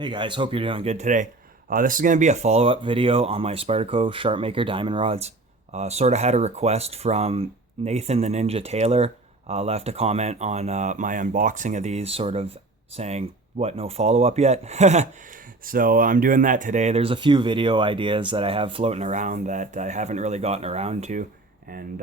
Hey guys, hope you're doing good today. This is going to be a follow-up video on my Spyderco Sharpmaker diamond rods. Sort of had a request from Nathan the Ninja Taylor. Left a comment on my unboxing of these, sort of saying, what, no follow-up yet? So I'm doing that today. There's a few video ideas that I have floating around that I haven't really gotten around to, and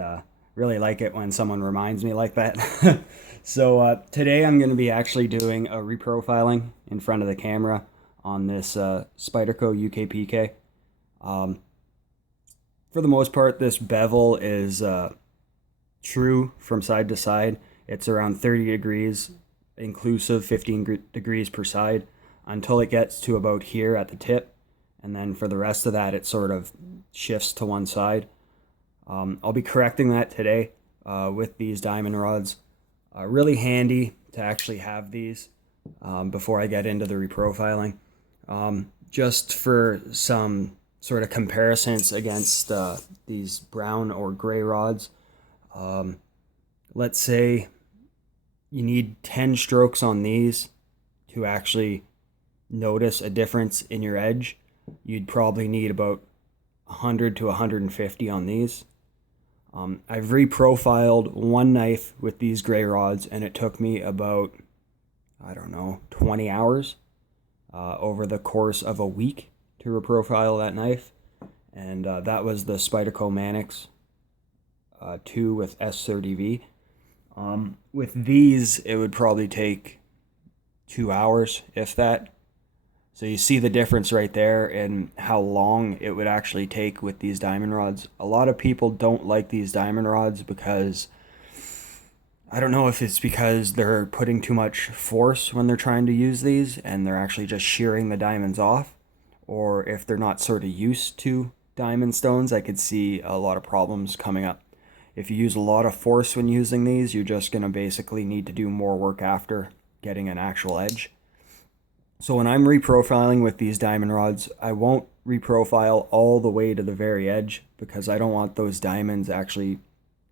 really like it when someone reminds me like that. So today I'm going to be actually doing a reprofiling in front of the camera on this Spyderco UKPK. For the most part, this bevel is true from side to side. It's around 30 degrees inclusive, 15 degrees per side, until it gets to about here at the tip. And then for the rest of that, it sort of shifts to one side. I'll be correcting that today with these diamond rods. Really handy to actually have these before I get into the reprofiling. Just for some sort of comparisons against these brown or gray rods. Let's say you need 10 strokes on these to actually notice a difference in your edge. You'd probably need about 100 to 150 on these. I've reprofiled one knife with these gray rods, and it took me about, I don't know, 20 hours over the course of a week to reprofile that knife. And that was the Spyderco Manix 2 with S30V. With these, it would probably take 2 hours, if that. So you see the difference right there in how long it would actually take with these diamond rods. A lot of people don't like these diamond rods because, I don't know if it's because they're putting too much force when they're trying to use these and they're actually just shearing the diamonds off, or if they're not sort of used to diamond stones. I could see a lot of problems coming up. If you use a lot of force when using these, you're just going to basically need to do more work after getting an actual edge. So when I'm reprofiling with these diamond rods, I won't reprofile all the way to the very edge because I don't want those diamonds actually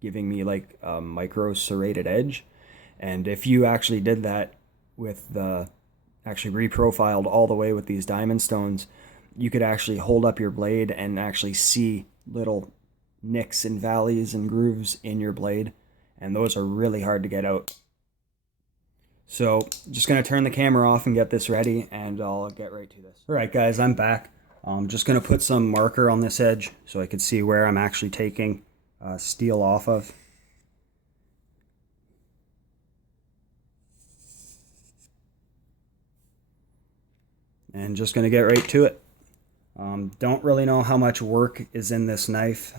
giving me like a micro serrated edge. And if you actually did that with the actually reprofiled all the way with these diamond stones, you could actually hold up your blade and actually see little nicks and valleys and grooves in your blade, and those are really hard to get out. So just going to turn the camera off and get this ready, and I'll get right to this. All right, guys, I'm back. I'm just going to put some marker on this edge so I can see where I'm actually taking steel off of. And just going to get right to it. Don't really know how much work is in this knife,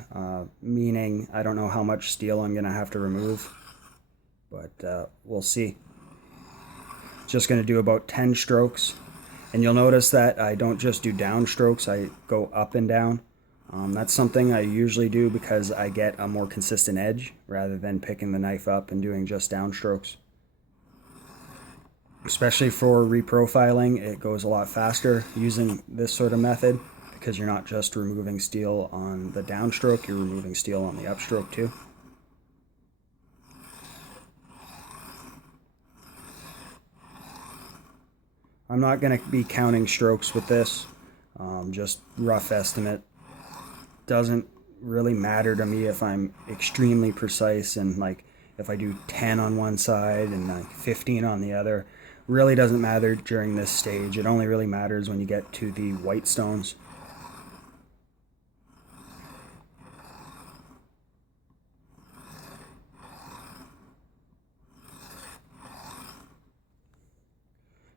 meaning I don't know how much steel I'm going to have to remove, but we'll see. Just going to do about 10 strokes, and you'll notice that I don't just do down strokes, I go up and down. That's something I usually do because I get a more consistent edge rather than picking the knife up and doing just down strokes. Especially for reprofiling, it goes a lot faster using this sort of method because you're not just removing steel on the downstroke, you're removing steel on the upstroke too. I'm not going to be counting strokes with this, just rough estimate. Doesn't really matter to me if I'm extremely precise and like if I do 10 on one side and like 15 on the other. Really doesn't matter during this stage. It only really matters when you get to the white stones.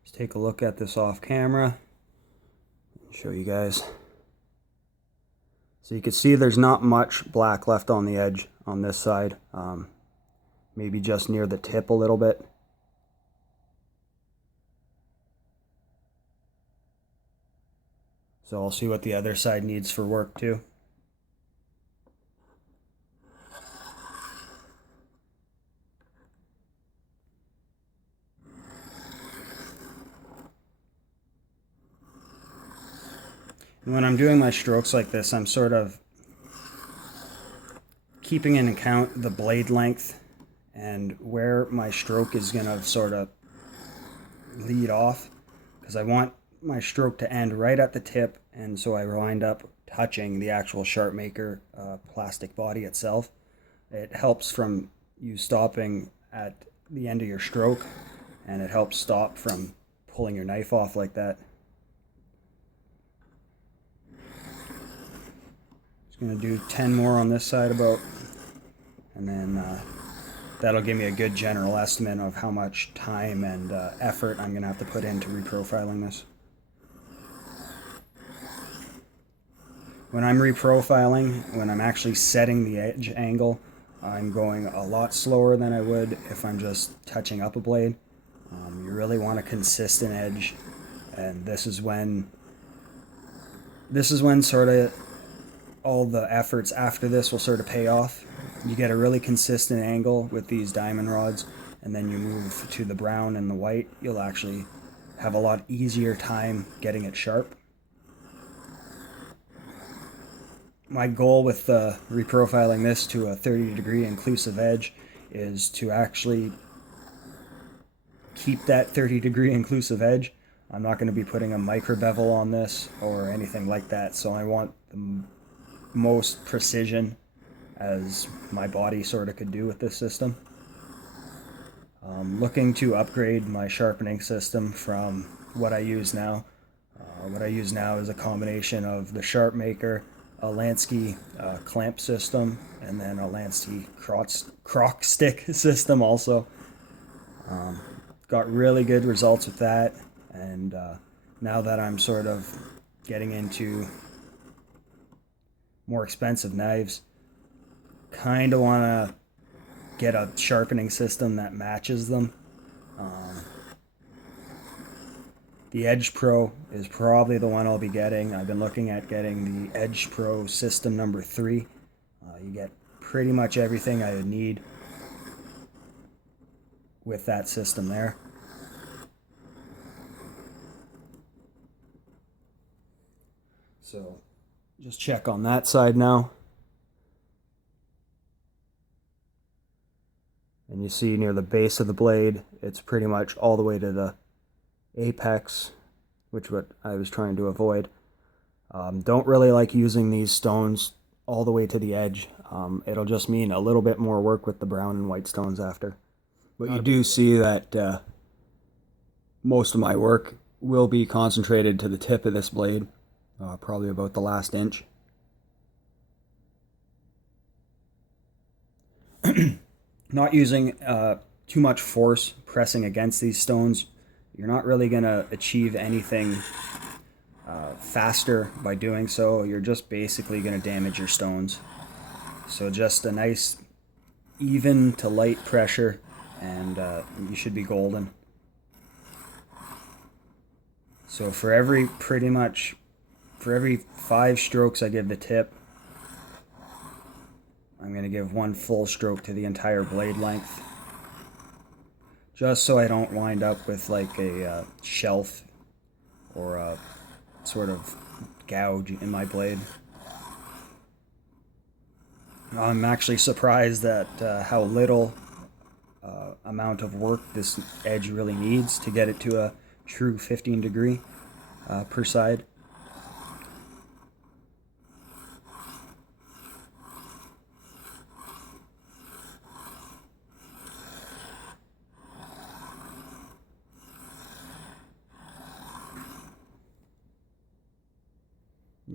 Let's take a look at this off camera. Show you guys. So you can see there's not much black left on the edge on this side. Maybe just near the tip a little bit. So I'll see what the other side needs for work too. And when I'm doing my strokes like this, I'm sort of keeping in account the blade length and where my stroke is going to sort of lead off, because I want my stroke to end right at the tip, and so I wind up touching the actual SharpMaker plastic body itself. It helps from you stopping at the end of your stroke, and it helps stop from pulling your knife off like that. Just gonna do 10 more on this side about, and then that'll give me a good general estimate of how much time and effort I'm gonna have to put into reprofiling this. When I'm reprofiling, when I'm actually setting the edge angle, I'm going a lot slower than I would if I'm just touching up a blade. You really want a consistent edge, and this is when sort of all the efforts after this will sort of pay off. You get a really consistent angle with these diamond rods, and then you move to the brown and the white, you'll actually have a lot easier time getting it sharp. My goal with reprofiling this to a 30-degree inclusive edge is to actually keep that 30-degree inclusive edge. I'm not going to be putting a micro bevel on this or anything like that, so I want the most precision as my body sort of could do with this system. Looking to upgrade my sharpening system from what I use now. What I use now is a combination of the SharpMaker, a Lansky clamp system, and then a Lansky croc stick system also. Got really good results with that, and now that I'm sort of getting into more expensive knives, kind of want to get a sharpening system that matches them. The Edge Pro is probably the one I'll be getting. I've been looking at getting the Edge Pro system number 3. You get pretty much everything I would need with that system there. So just check on that side now. And you see near the base of the blade, it's pretty much all the way to the apex, which what I was trying to avoid. Don't really like using these stones all the way to the edge. It'll just mean a little bit more work with the brown and white stones after. But you do see that most of my work will be concentrated to the tip of this blade, probably about the last inch. Not using too much force pressing against these stones. You're not really going to achieve anything faster by doing so. You're just basically going to damage your stones. So just a nice even to light pressure, and you should be golden. So for every 5 strokes I give the tip, I'm going to give 1 full stroke to the entire blade length, just so I don't wind up with like a shelf or a sort of gouge in my blade. I'm actually surprised at how little amount of work this edge really needs to get it to a true 15 degree per side.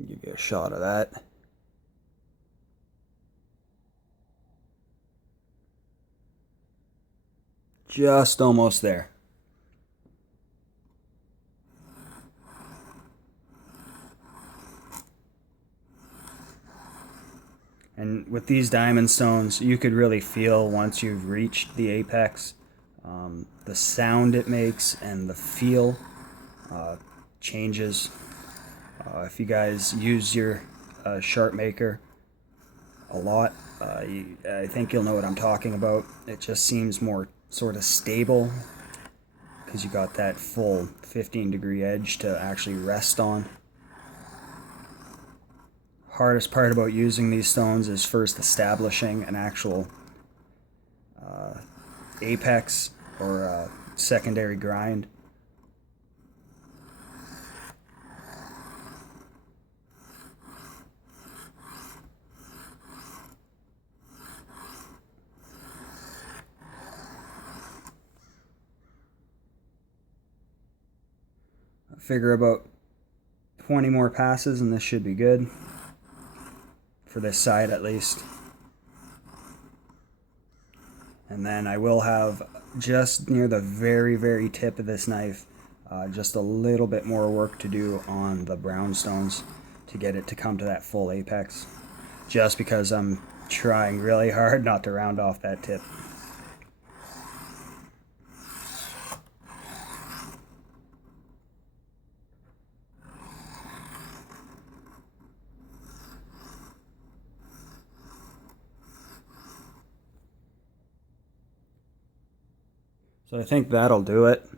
Give you a shot of that. Just almost there. And with these diamond stones, you could really feel once you've reached the apex, the sound it makes and the feel changes. If you guys use your SharpMaker a lot, I think you'll know what I'm talking about. It just seems more sort of stable because you got that full 15 degree edge to actually rest on. Hardest part about using these stones is first establishing an actual apex or secondary grind. I figure about 20 more passes and this should be good. For this side at least. And then I will have just near the very tip of this knife just a little bit more work to do on the brownstones to get it to come to that full apex, just because I'm trying really hard not to round off that tip. So I think that'll do it.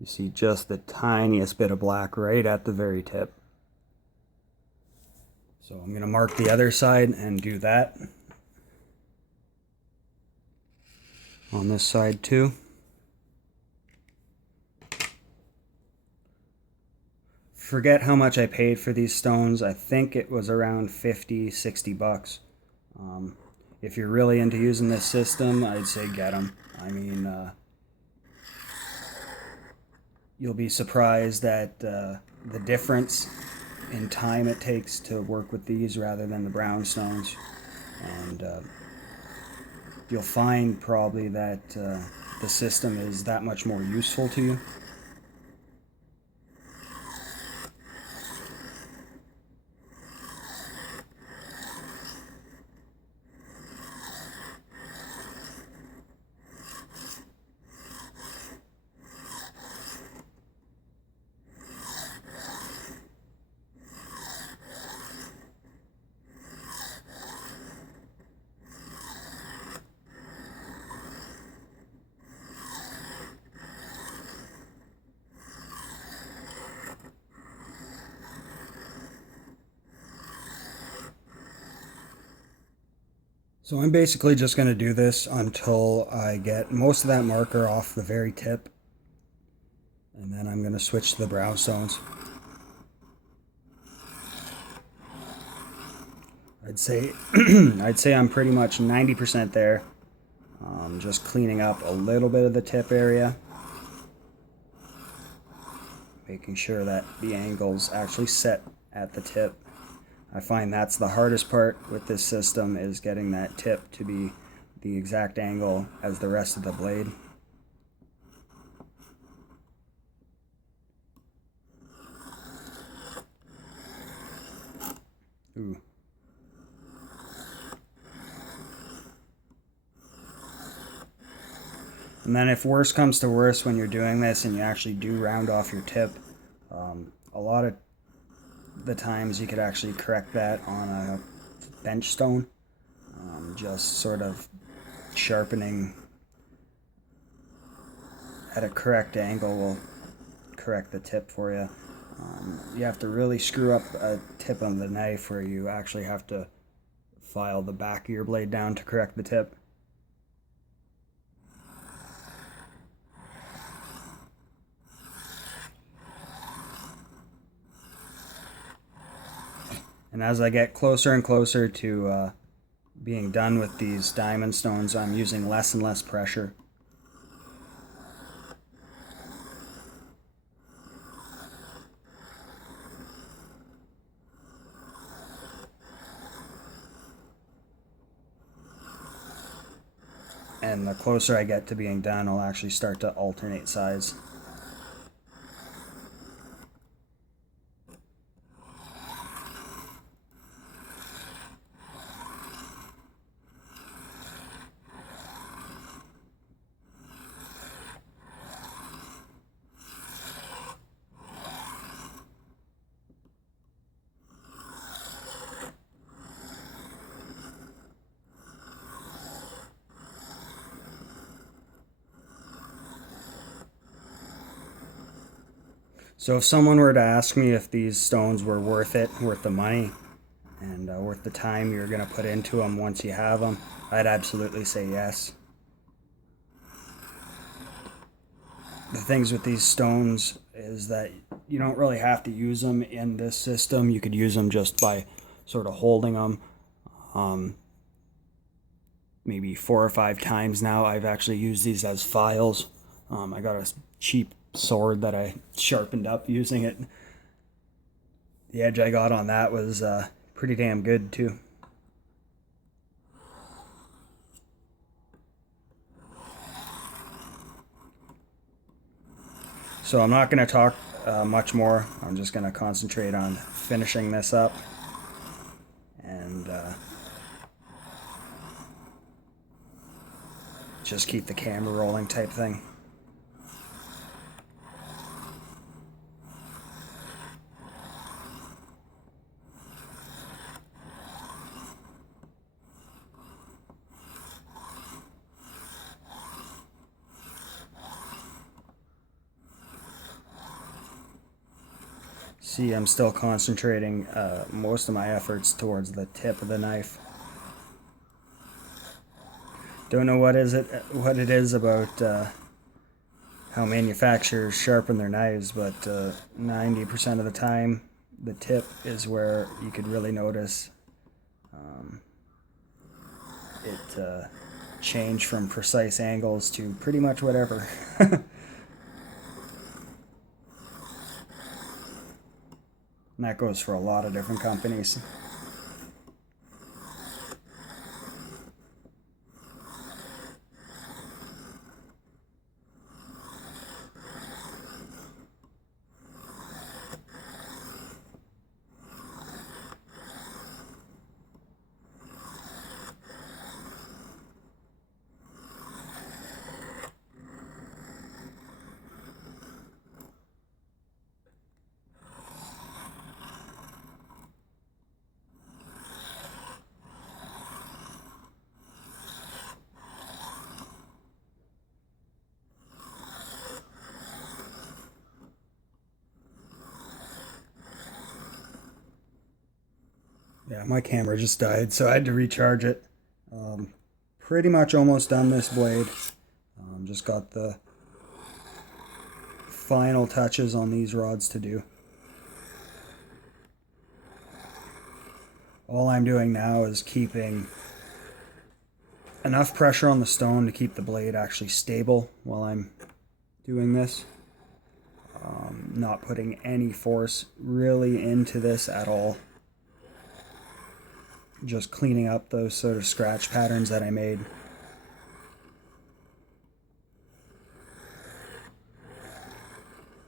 You see just the tiniest bit of black right at the very tip. So I'm going to mark the other side and do that on this side too. Forget how much I paid for these stones. I think it was around 50, 60 bucks. If you're really into using this system, I'd say get them. I mean, you'll be surprised at the difference in time it takes to work with these rather than the brownstones. And you'll find probably that the system is that much more useful to you. So I'm basically just going to do this until I get most of that marker off the very tip, and then I'm going to switch to the brownstones. I'd say I'm pretty much 90% there. Just cleaning up a little bit of the tip area, making sure that the angle's actually set at the tip. I find that's the hardest part with this system, is getting that tip to be the exact angle as the rest of the blade. Ooh. And then if worse comes to worse when you're doing this and you actually do round off your tip, a lot of the times you could actually correct that on a bench stone. Just sort of sharpening at a correct angle will correct the tip for you. You have to really screw up a tip on the knife where you actually have to file the back of your blade down to correct the tip. And as I get closer and closer to being done with these diamond stones, I'm using less and less pressure. And the closer I get to being done, I'll actually start to alternate sides. So if someone were to ask me if these stones were worth it, worth the money, and worth the time you're going to put into them once you have them, I'd absolutely say yes. the things with these stones is that you don't really have to use them in this system. You could use them just by sort of holding them. Um, Maybe 4 or 5 times now I've actually used these as files. I got a cheap sword that I sharpened up using it. The edge I got on that was pretty damn good too. So I'm not going to talk much more. I'm just going to concentrate on finishing this up and just keep the camera rolling type thing. See, I'm still concentrating most of my efforts towards the tip of the knife. Don't know what it is about how manufacturers sharpen their knives, but 90% of the time, the tip is where you could really notice it change from precise angles to pretty much whatever. And that goes for a lot of different companies. Yeah, my camera just died, so I had to recharge it. Pretty much almost done this blade. Just got the final touches on these rods to do. All I'm doing now is keeping enough pressure on the stone to keep the blade actually stable while I'm doing this. Not putting any force really into this at all. Just cleaning up those sort of scratch patterns that I made.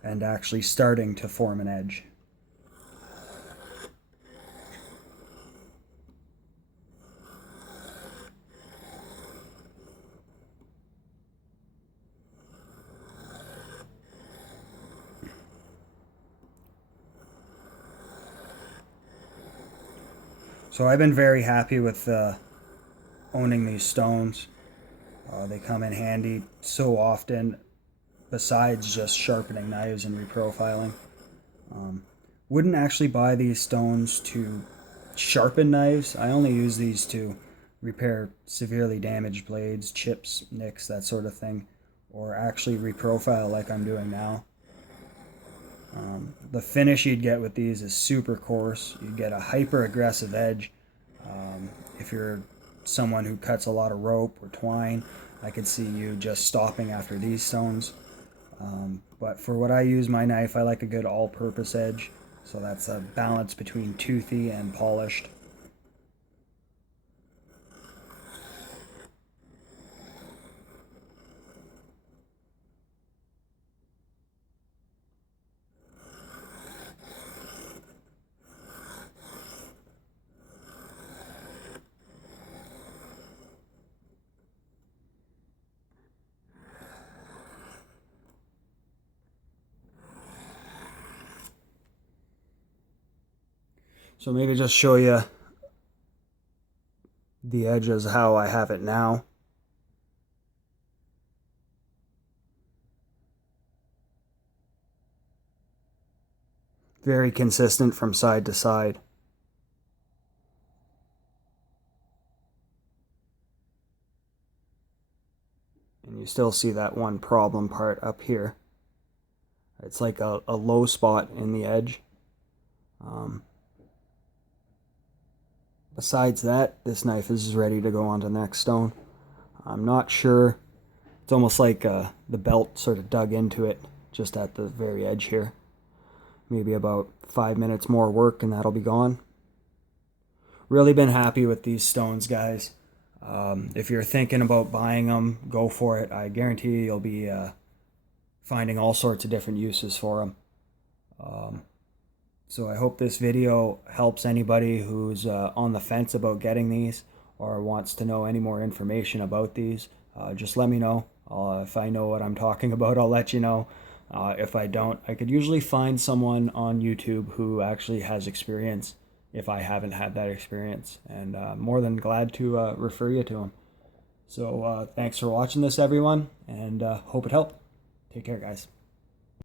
And actually starting to form an edge. So I've been very happy with owning these stones. They come in handy so often, besides just sharpening knives and reprofiling. Wouldn't actually buy these stones to sharpen knives. I only use these to repair severely damaged blades, chips, nicks, that sort of thing, or actually reprofile like I'm doing now. The finish you'd get with these is super coarse. You get a hyper aggressive edge. If you're someone who cuts a lot of rope or twine, I could see you just stopping after these stones. But for what I use my knife, I like a good all-purpose edge. So that's a balance between toothy and polished. So maybe just show you the edges how I have it now. Very consistent from side to side. And you still see that one problem part up here. It's like a low spot in the edge. Besides that, this knife is ready to go on to the next stone. I'm not sure. It's almost like the belt sort of dug into it just at the very edge here. Maybe about 5 minutes more work and that'll be gone. Really been happy with these stones, guys. If you're thinking about buying them, go for it. I guarantee you'll be finding all sorts of different uses for them. So I hope this video helps anybody who's on the fence about getting these or wants to know any more information about these. Just let me know. If I know what I'm talking about, I'll let you know. If I don't, I could usually find someone on YouTube who actually has experience if I haven't had that experience, and more than glad to refer you to them. So thanks for watching this, everyone, and hope it helped. Take care, guys.